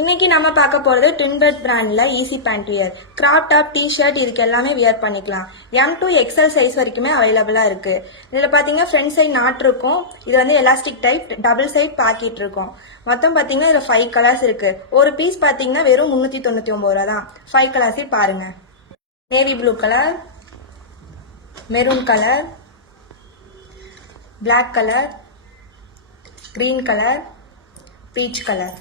இன்னைக்கு நம்ம பார்க்க போறது ட்வின்பெட் பிராண்ட்ல easy pant wear. Crop top, T-shirt இதுக்கு எல்லாமே வியர் பண்ணிக்கலாம். M to XL சைஸ் வரைக்குமே அவைலபிளா இருக்கு. இதுல பாத்தீங்கன்னா ஃப்ரண்ட் சைடு நாட் இருக்கும். இது வந்து elastic type, double side pocket இருக்கும். மொத்தம் பாத்தீங்கன்னா இதுல 5 கலர்ஸ் இருக்கு. ஒரு பீஸ் பாத்தீங்கன்னா வெறும் 399 ரூபா தான். 5 கலர்ஸ் பாருங்க. Navy blue colour, maroon colour, black colour, green colour, peach colour.